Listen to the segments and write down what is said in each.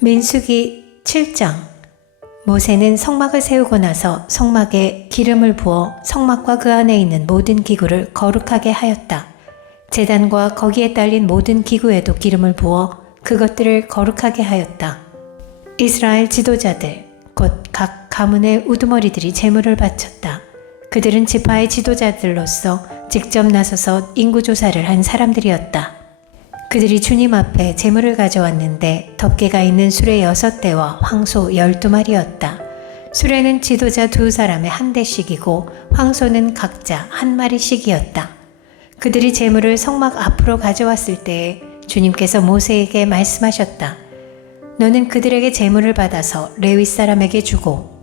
민수기 7장 모세는 성막을 세우고 나서 성막에 기름을 부어 성막과 그 안에 있는 모든 기구를 거룩하게 하였다. 재단과 거기에 딸린 모든 기구에도 기름을 부어 그것들을 거룩하게 하였다. 이스라엘 지도자들 곧 각 가문의 우두머리들이 제물을 바쳤다. 그들은 지파의 지도자들로서 직접 나서서 인구 조사를 한 사람들이었다. 그들이 주님 앞에 제물을 가져왔는데 덮개가 있는 수레 여섯 대와 황소 열두 마리였다. 수레는 지도자 두 사람의 한 대씩이고 황소는 각자 한 마리씩이었다. 그들이 제물을 성막 앞으로 가져왔을 때에 주님께서 모세에게 말씀하셨다. 너는 그들에게 제물을 받아서 레위 사람에게 주고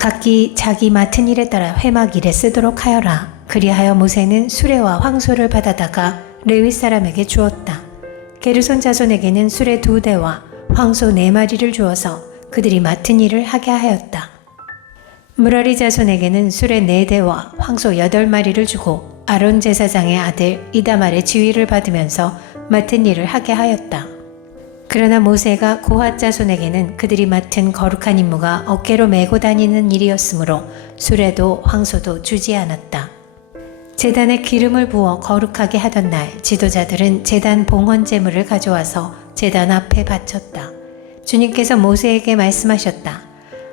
각기 자기 맡은 일에 따라 회막 일에 쓰도록 하여라. 그리하여 모세는 수레와 황소를 받아다가 레위 사람에게 주었다. 게르손 자손에게는 수레 두 대와 황소 네 마리를 주어서 그들이 맡은 일을 하게 하였다. 무라리 자손에게는 수레 네 대와 황소 여덟 마리를 주고 아론 제사장의 아들 이다말의 지위를 받으면서 맡은 일을 하게 하였다. 그러나 모세가 고핫 자손에게는 그들이 맡은 거룩한 임무가 어깨로 메고 다니는 일이었으므로 수레도 황소도 주지 않았다. 재단에 기름을 부어 거룩하게 하던 날 지도자들은 재단 봉헌 제물을 가져와서 재단 앞에 바쳤다. 주님께서 모세에게 말씀하셨다.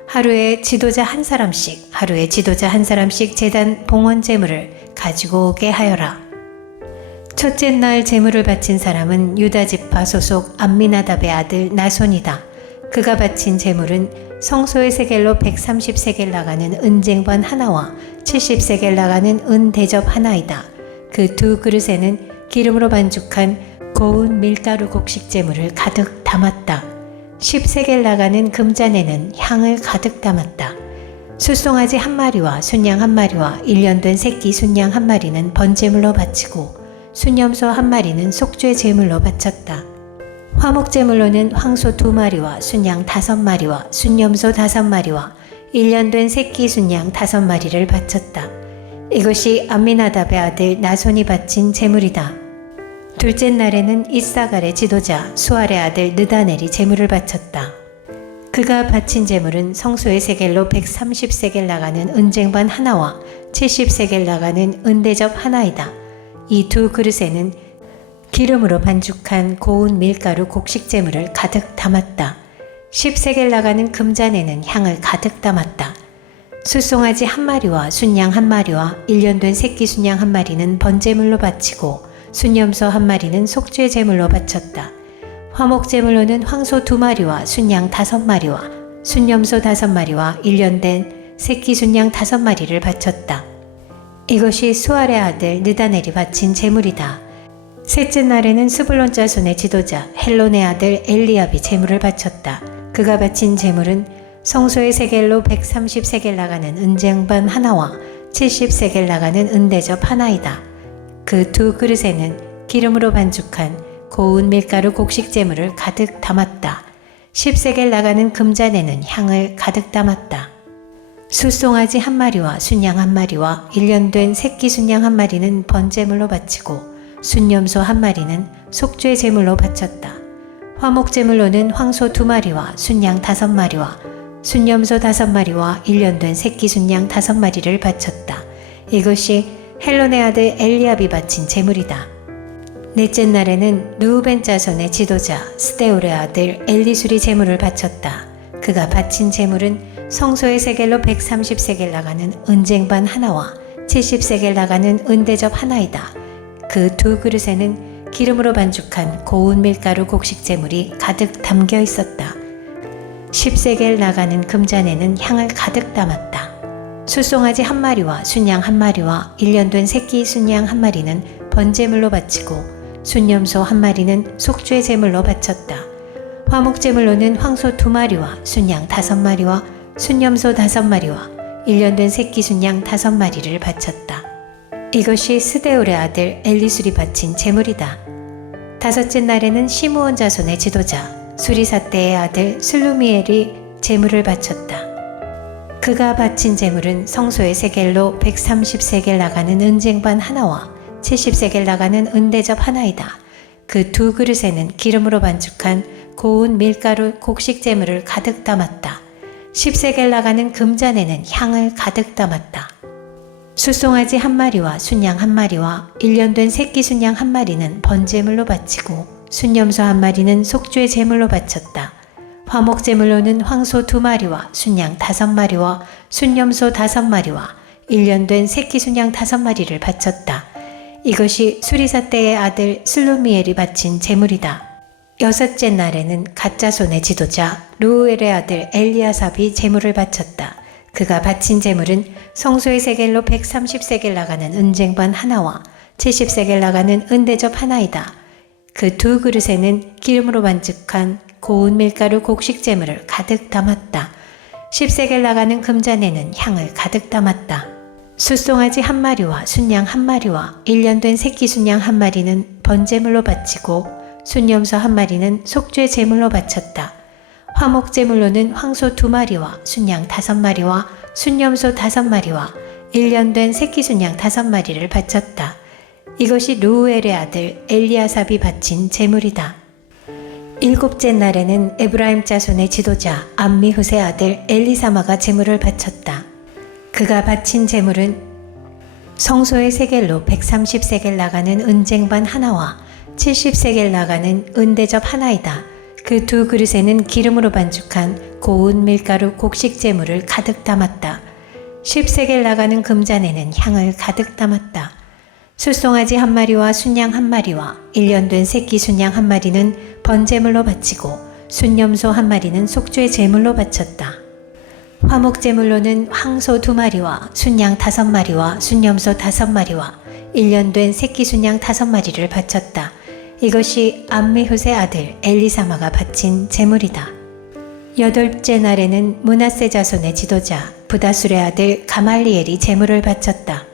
하루에 지도자 한 사람씩, 하루에 지도자 한 사람씩 재단 봉헌 제물을 가지고 오게 하여라. 첫째 날 제물을 바친 사람은 유다 지파 소속 암미나답의 아들 나손이다. 그가 바친 제물은 성소의 세겔로 130세겔 나가는 은쟁반 하나와 70세겔 나가는 은 대접 하나이다. 그 두 그릇에는 기름으로 반죽한 고운 밀가루 곡식 제물을 가득 담았다. 10세겔 나가는 금잔에는 향을 가득 담았다. 수송아지 한 마리와 순양 한 마리와 1년 된 새끼 순양 한 마리는 번제물로 바치고 순염소 한 마리는 속죄 제물로 바쳤다. 화목 제물로는 황소 두 마리와 순양 다섯 마리와 순염소 다섯 마리와 1년 된 새끼 순양 다섯 마리를 바쳤다. 이것이 암미나답의 아들 나손이 바친 제물이다. 둘째 날에는 이사갈의 지도자 수알의 아들 느다넬이 제물을 바쳤다. 그가 바친 제물은 성소의 세겔로 130세겔 나가는 은쟁반 하나와 70세겔 나가는 은대접 하나이다. 이 두 그릇에는 기름으로 반죽한 고운 밀가루 곡식 제물을 가득 담았다. 10세겔 나가는 금잔에는 향을 가득 담았다. 수송아지 한 마리와 순양 한 마리와 1년 된 새끼 순양 한 마리는 번제물로 바치고 순염소 한 마리는 속죄 제물로 바쳤다. 화목 제물로는 황소 두 마리와 순양 다섯 마리와 순염소 다섯 마리와 1년 된 새끼 순양 다섯 마리를 바쳤다. 이것이 수알의 아들 느다넬이 바친 제물이다. 셋째 날에는 스불론 자 손의 지도자 헬론의 아들 엘리압이 제물을 바쳤다. 그가 바친 제물은 성소의 세겔로 130세겔 나가는 은쟁반 하나와 70세겔 나가는 은대접 하나이다. 그 두 그릇에는 기름으로 반죽한 고운 밀가루 곡식 제물을 가득 담았다. 10세겔 나가는 금잔에는 향을 가득 담았다. 수송아지 한 마리와 순양 한 마리와 1년 된 새끼 순양 한 마리는 번제물로 바치고 순염소 한 마리는 속죄 제물로 바쳤다. 화목 제물로는 황소 두 마리와 순양 다섯 마리와 순염소 다섯 마리와 1년 된 새끼 순양 다섯 마리를 바쳤다. 이것이 헬론의 아들 엘리압이 바친 제물이다. 넷째 날에는 누우벤 자손의 지도자 스데울의 아들 엘리술이 제물을 바쳤다. 그가 바친 제물은 성소의 세겔로 130세겔 나가는 은쟁반 하나와 70세겔 나가는 은대접 하나이다. 그 두 그릇에는 기름으로 반죽한 고운 밀가루 곡식 제물이 가득 담겨 있었다. 10세겔 나가는 금잔에는 향을 가득 담았다. 수송아지 한 마리와 순양 한 마리와 1년 된 새끼 순양 한 마리는 번제물로 바치고 순염소 한 마리는 속죄 제물로 바쳤다. 화목 제물로는 황소 두 마리와 순양 다섯 마리와 순염소 다섯 마리와 1년 된 새끼 순양 다섯 마리를 바쳤다. 이것이 스데울의 아들 엘리술이 바친 제물이다. 다섯째 날에는 시므온 자손의 지도자 수리사떼의 아들 슬루미엘이 제물을 바쳤다. 그가 바친 제물은 성소의 세겔로 130세겔 나가는 은쟁반 하나와 70세겔 나가는 은대접 하나이다. 그 두 그릇에는 기름으로 반죽한 고운 밀가루 곡식 재물을 가득 담았다. 10세겔 나가는 금잔에는 향을 가득 담았다. 숫송아지 한 마리와 순양 한 마리와 1년 된 새끼 순양 한 마리는 번제물로 바치고 순염소 한 마리는 속죄 제물로 바쳤다. 화목 제물로는 황소 두 마리와 순양 다섯 마리와 순염소 다섯 마리와 1년 된 새끼 순양 다섯 마리를 바쳤다. 이것이 수리사 때의 아들 슬루미엘이 바친 제물이다. 여섯째 날에는 가짜 손의 지도자 루엘의 아들 엘리아삽이 제물을 바쳤다. 그가 바친 제물은 성소의 세겔로 130세겔 나가는 은쟁반 하나와 70세겔 나가는 은대접 하나이다. 그 두 그릇에는 기름으로 반죽한 고운 밀가루 곡식 제물을 가득 담았다. 10세겔 나가는 금잔에는 향을 가득 담았다. 숫송아지 한 마리와 순양 한 마리와 1년 된 새끼 순양 한 마리는 번제물로 바치고 순염소 한 마리는 속죄 제물로 바쳤다. 화목 제물로는 황소 두 마리와 순양 다섯 마리와 순염소 다섯 마리와 1년 된 새끼 순양 다섯 마리를 바쳤다. 이것이 루우엘의 아들 엘리아삽이 바친 제물이다. 일곱째 날에는 에브라임 자손의 지도자 암미훗의 아들 엘리사마가 제물을 바쳤다. 그가 바친 제물은 성소의 세겔로 130세겔 나가는 은쟁반 하나와 70세겔 나가는 은대접 하나이다. 그 두 그릇에는 기름으로 반죽한 고운 밀가루 곡식 제물을 가득 담았다. 10세겔 나가는 금잔에는 향을 가득 담았다. 숫송아지 한 마리와 순양 한 마리와 1년 된 새끼 순양 한 마리는 번제물로 바치고 순염소 한 마리는 속죄 제물로 바쳤다. 화목 제물로는 황소 두 마리와 순양 다섯 마리와 순염소 다섯 마리와 1년 된 새끼 순양 다섯 마리를 바쳤다. 이것이 암미훗의 아들 엘리사마가 바친 제물이다. 여덟째 날에는 문하세 자손의 지도자 부다술의 아들 가말리엘이 제물을 바쳤다.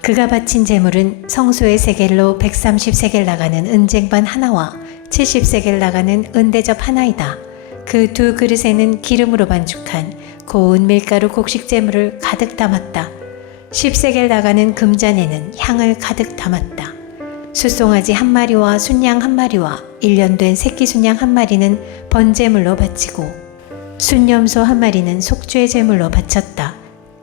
그가 바친 제물은 성소의 세겔로 130세겔 나가는 은쟁반 하나와 70세겔 나가는 은대접 하나이다. 그 두 그릇에는 기름으로 반죽한 고운 밀가루 곡식 제물을 가득 담았다. 10세겔 나가는 금잔에는 향을 가득 담았다. 숫송아지 한 마리와 순양 한 마리와 1년 된 새끼 순양 한 마리는 번제물로 바치고 순염소 한 마리는 속죄 제물로 바쳤다.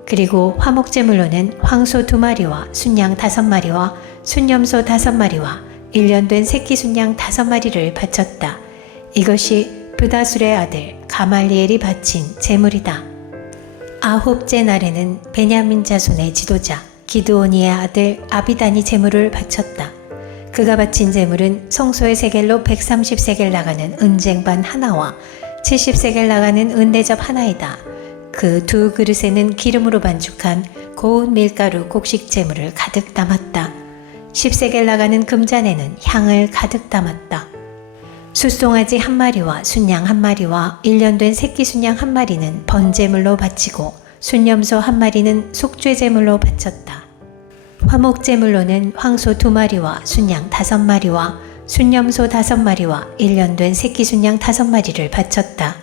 그리고 화목 제물로는 황소 두 마리와 순양 다섯 마리와 순염소 다섯 마리와 1년 된 새끼 순양 다섯 마리를 바쳤다. 이것이 부다술의 아들 가말리엘이 바친 제물이다. 아홉째 날에는 베냐민 자손의 지도자 기드오니의 아들 아비단이 제물을 바쳤다. 그가 바친 제물은 성소의 세겔로 130세겔 나가는 은쟁반 하나와 70세겔 나가는 은대접 하나이다. 그 두 그릇에는 기름으로 반죽한 고운 밀가루 곡식 제물을 가득 담았다. 10세겔 나가는 금잔에는 향을 가득 담았다. 숫송아지 한 마리와 순양 한 마리와 1년 된 새끼 순양 한 마리는 번제물로 바치고 순염소 한 마리는 속죄 제물로 바쳤다. 화목 제물로는 황소 두 마리와 순양 다섯 마리와 순염소 다섯 마리와 1년 된 새끼 순양 다섯 마리를 바쳤다.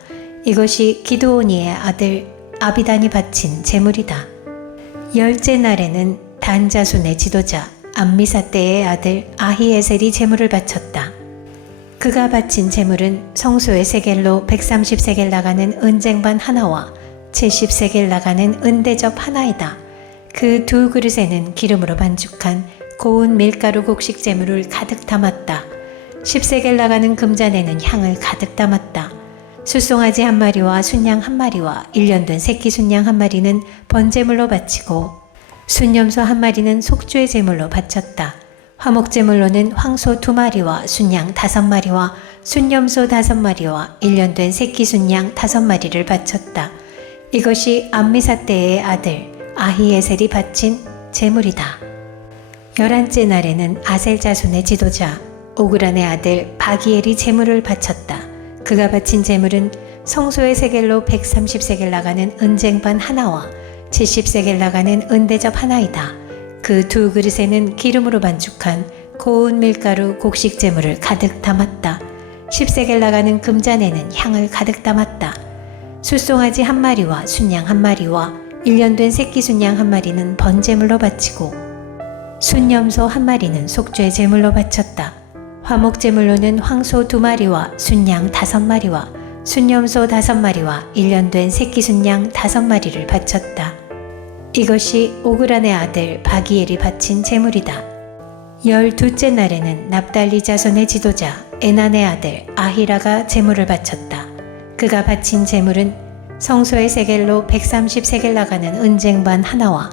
이것이 기드오니의 아들 아비단이 바친 제물이다. 열째 날에는 단자손의 지도자 암미사 때의 아들 아히에셀이 제물을 바쳤다. 그가 바친 제물은 성소의 세겔로 130세겔 나가는 은쟁반 하나와 70세겔 나가는 은대접 하나이다. 그 두 그릇에는 기름으로 반죽한 고운 밀가루 곡식 제물을 가득 담았다. 10세겔 나가는 금잔에는 향을 가득 담았다. 숫송아지 한 마리와 순양 한 마리와 1년 된 새끼 순양 한 마리는 번제물로 바치고 순염소 한 마리는 속죄 제물로 바쳤다. 화목 제물로는 황소 두 마리와 순양 다섯 마리와 순염소 다섯 마리와 1년 된 새끼 순양 다섯 마리를 바쳤다. 이것이 암미사 때의 아들 아히에셀이 바친 제물이다. 열한째 날에는 아셀 자손의 지도자 오그란의 아들 바기엘이 제물을 바쳤다. 그가 바친 제물은 성소의 세겔로 130세겔 나가는 은쟁반 하나와 70세겔 나가는 은대접 하나이다. 그 두 그릇에는 기름으로 반죽한 고운 밀가루 곡식 제물을 가득 담았다. 10세겔 나가는 금잔에는 향을 가득 담았다. 숫송아지 한 마리와 순양 한 마리와 1년 된 새끼 순양 한 마리는 번제물로 바치고 순염소 한 마리는 속죄 제물로 바쳤다. 화목 제물로는 황소 두 마리와 순양 다섯 마리와 순염소 다섯 마리와 일년 된 새끼 순양 다섯 마리를 바쳤다. 이것이 오그란의 아들 바기엘이 바친 제물이다. 열둘째 날에는 납달리 자손의 지도자 에난의 아들 아히라가 제물을 바쳤다. 그가 바친 제물은 성소의 세겔로 130세겔 나가는 은쟁반 하나와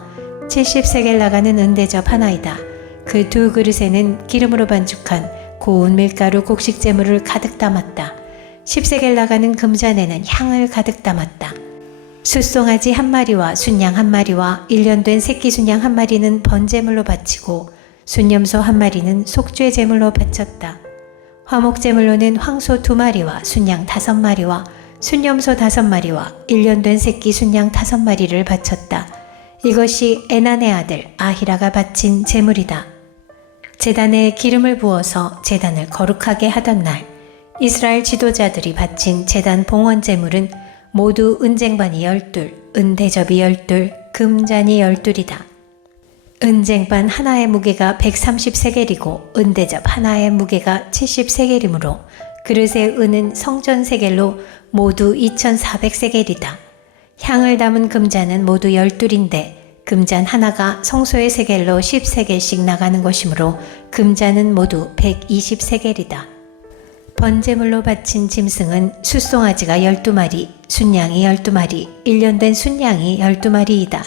70세겔 나가는 은대접 하나이다. 그 두 그릇에는 기름으로 반죽한 고운 밀가루 곡식 제물을 가득 담았다. 10세겔 나가는 금잔에는 향을 가득 담았다. 숫송아지 한 마리와 순양 한 마리와 일년 된 새끼 순양 한 마리는 번제물로 바치고 순염소 한 마리는 속죄 제물로 바쳤다. 화목 제물로는 황소 두 마리와 순양 다섯 마리와 순염소 다섯 마리와 일년 된 새끼 순양 다섯 마리를 바쳤다. 이것이 에난의 아들 아히라가 바친 제물이다. 제단에 기름을 부어서 제단을 거룩하게 하던 날 이스라엘 지도자들이 바친 제단 봉헌 제물은 모두 은쟁반이 열둘, 은대접이 열둘, 금잔이 열둘이다. 은쟁반 하나의 무게가 130세겔이고 은대접 하나의 무게가 70세겔이므로 그릇의 은은 성전 세겔로 모두 2400세겔이다. 향을 담은 금잔은 모두 열둘인데 금잔 하나가 성소의 세겔로 10세겔씩 나가는 것이므로 금잔은 모두 120세겔이다. 번제물로 바친 짐승은 숫송아지가 12마리, 순양이 12마리, 일년된 순양이 12마리이다.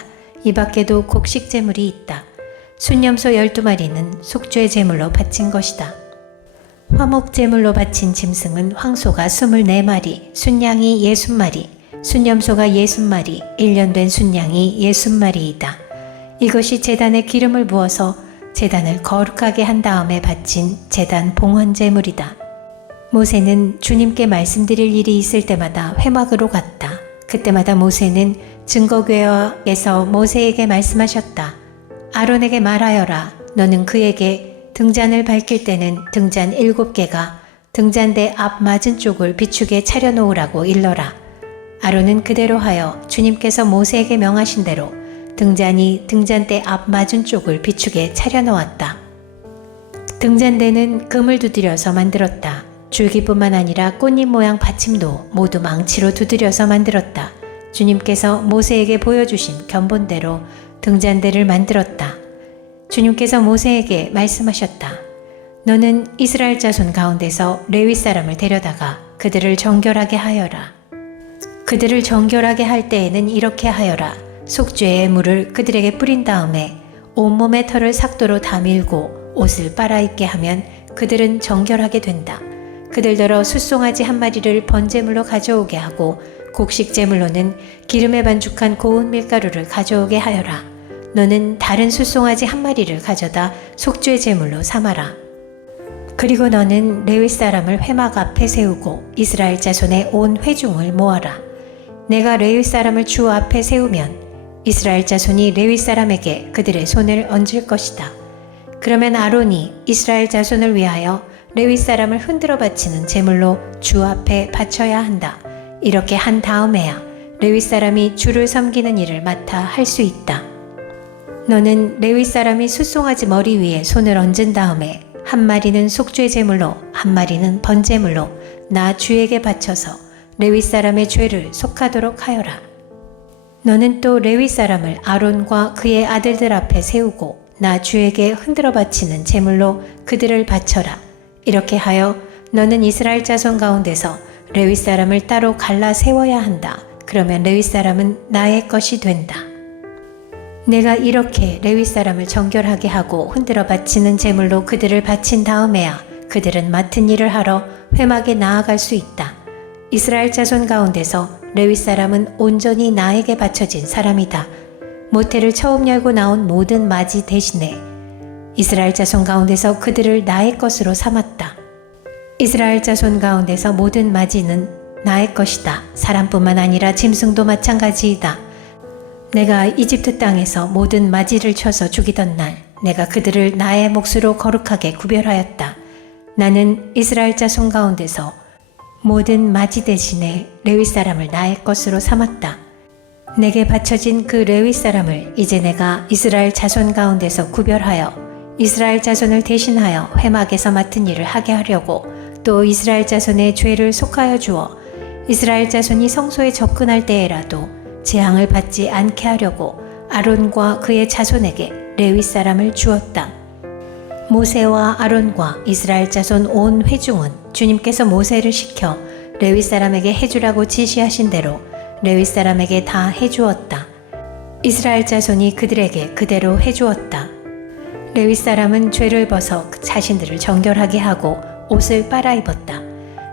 이 밖에도 곡식 제물이 있다. 순염소 12마리는 속죄 제물로 바친 것이다. 화목 제물로 바친 짐승은 황소가 24마리, 순양이 60마리, 순염소가 60마리, 일년된 순양이 60마리이다. 이것이 제단에 기름을 부어서 제단을 거룩하게 한 다음에 바친 제단 봉헌 제물이다. 모세는 주님께 말씀드릴 일이 있을 때마다 회막으로 갔다. 그때마다 모세는 증거궤에서 모세에게 말씀하셨다. 아론에게 말하여라. 너는 그에게 등잔을 밝힐 때는 등잔 일곱 개가 등잔대 앞 맞은 쪽을 비추게 차려놓으라고 일러라. 아론은 그대로 하여 주님께서 모세에게 명하신 대로 등잔이 등잔대 앞 맞은 쪽을 비추게 차려놓았다. 등잔대는 금을 두드려서 만들었다. 줄기뿐만 아니라 꽃잎 모양 받침도 모두 망치로 두드려서 만들었다. 주님께서 모세에게 보여주신 견본대로 등잔대를 만들었다. 주님께서 모세에게 말씀하셨다. 너는 이스라엘 자손 가운데서 레위 사람을 데려다가 그들을 정결하게 하여라. 그들을 정결하게 할 때에는 이렇게 하여라. 속죄의 물을 그들에게 뿌린 다음에 온몸의 털을 삭도로 다 밀고 옷을 빨아입게 하면 그들은 정결하게 된다. 그들더러 숫송아지 한 마리를 번제물로 가져오게 하고 곡식 제물로는 기름에 반죽한 고운 밀가루를 가져오게 하여라. 너는 다른 숫송아지 한 마리를 가져다 속죄 제물로 삼아라. 그리고 너는 레위 사람을 회막 앞에 세우고 이스라엘 자손의 온 회중을 모아라. 내가 레위 사람을 주 앞에 세우면 이스라엘 자손이 레위 사람에게 그들의 손을 얹을 것이다. 그러면 아론이 이스라엘 자손을 위하여 레위 사람을 흔들어 바치는 제물로 주 앞에 바쳐야 한다. 이렇게 한 다음에야 레위 사람이 주를 섬기는 일을 맡아 할 수 있다. 너는 레위 사람이 숫송아지 머리 위에 손을 얹은 다음에 한 마리는 속죄 제물로 한 마리는 번제물로 나 주에게 바쳐서 레위 사람의 죄를 속하도록 하여라. 너는 또 레위 사람을 아론과 그의 아들들 앞에 세우고 나 주에게 흔들어 바치는 제물로 그들을 바쳐라. 이렇게 하여 너는 이스라엘 자손 가운데서 레위 사람을 따로 갈라 세워야 한다. 그러면 레위 사람은 나의 것이 된다. 내가 이렇게 레위 사람을 정결하게 하고 흔들어 바치는 제물로 그들을 바친 다음에야 그들은 맡은 일을 하러 회막에 나아갈 수 있다. 이스라엘 자손 가운데서 레위 사람은 온전히 나에게 바쳐진 사람이다. 모태를 처음 열고 나온 모든 맞이 대신에 이스라엘 자손 가운데서 그들을 나의 것으로 삼았다. 이스라엘 자손 가운데서 모든 맞이는 나의 것이다. 사람뿐만 아니라 짐승도 마찬가지이다. 내가 이집트 땅에서 모든 맞이를 쳐서 죽이던 날, 내가 그들을 나의 몫으로 거룩하게 구별하였다. 나는 이스라엘 자손 가운데서 모든 맞이 대신에 레위 사람을 나의 것으로 삼았다. 내게 바쳐진 그 레위 사람을 이제 내가 이스라엘 자손 가운데서 구별하여 이스라엘 자손을 대신하여 회막에서 맡은 일을 하게 하려고 또 이스라엘 자손의 죄를 속하여 주어 이스라엘 자손이 성소에 접근할 때에라도 재앙을 받지 않게 하려고 아론과 그의 자손에게 레위 사람을 주었다. 모세와 아론과 이스라엘 자손 온 회중은 주님께서 모세를 시켜 레위 사람에게 해주라고 지시하신 대로 레위 사람에게 다 해주었다. 이스라엘 자손이 그들에게 그대로 해주었다. 레위 사람은 죄를 벗어 자신들을 정결하게 하고 옷을 빨아 입었다.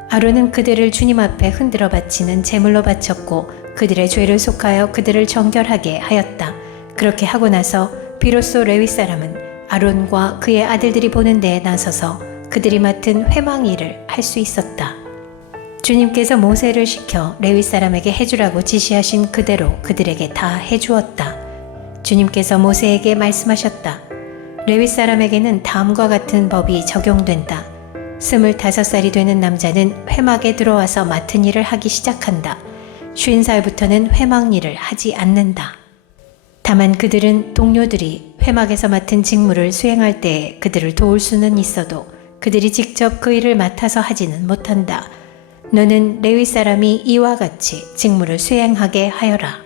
아론은 그들을 주님 앞에 흔들어 바치는 제물로 바쳤고 그들의 죄를 속하여 그들을 정결하게 하였다. 그렇게 하고 나서 비로소 레위 사람은 아론과 그의 아들들이 보는 데에 나서서 그들이 맡은 회망 일을 할 수 있었다. 주님께서 모세를 시켜 레위 사람에게 해주라고 지시하신 그대로 그들에게 다 해주었다. 주님께서 모세에게 말씀하셨다. 레위 사람에게는 다음과 같은 법이 적용된다. 스물다섯 살이 되는 남자는 회막에 들어와서 맡은 일을 하기 시작한다. 쉰 살부터는 회막 일을 하지 않는다. 다만 그들은 동료들이 회막에서 맡은 직무를 수행할 때에 그들을 도울 수는 있어도 그들이 직접 그 일을 맡아서 하지는 못한다. 너는 레위 사람이 이와 같이 직무를 수행하게 하여라.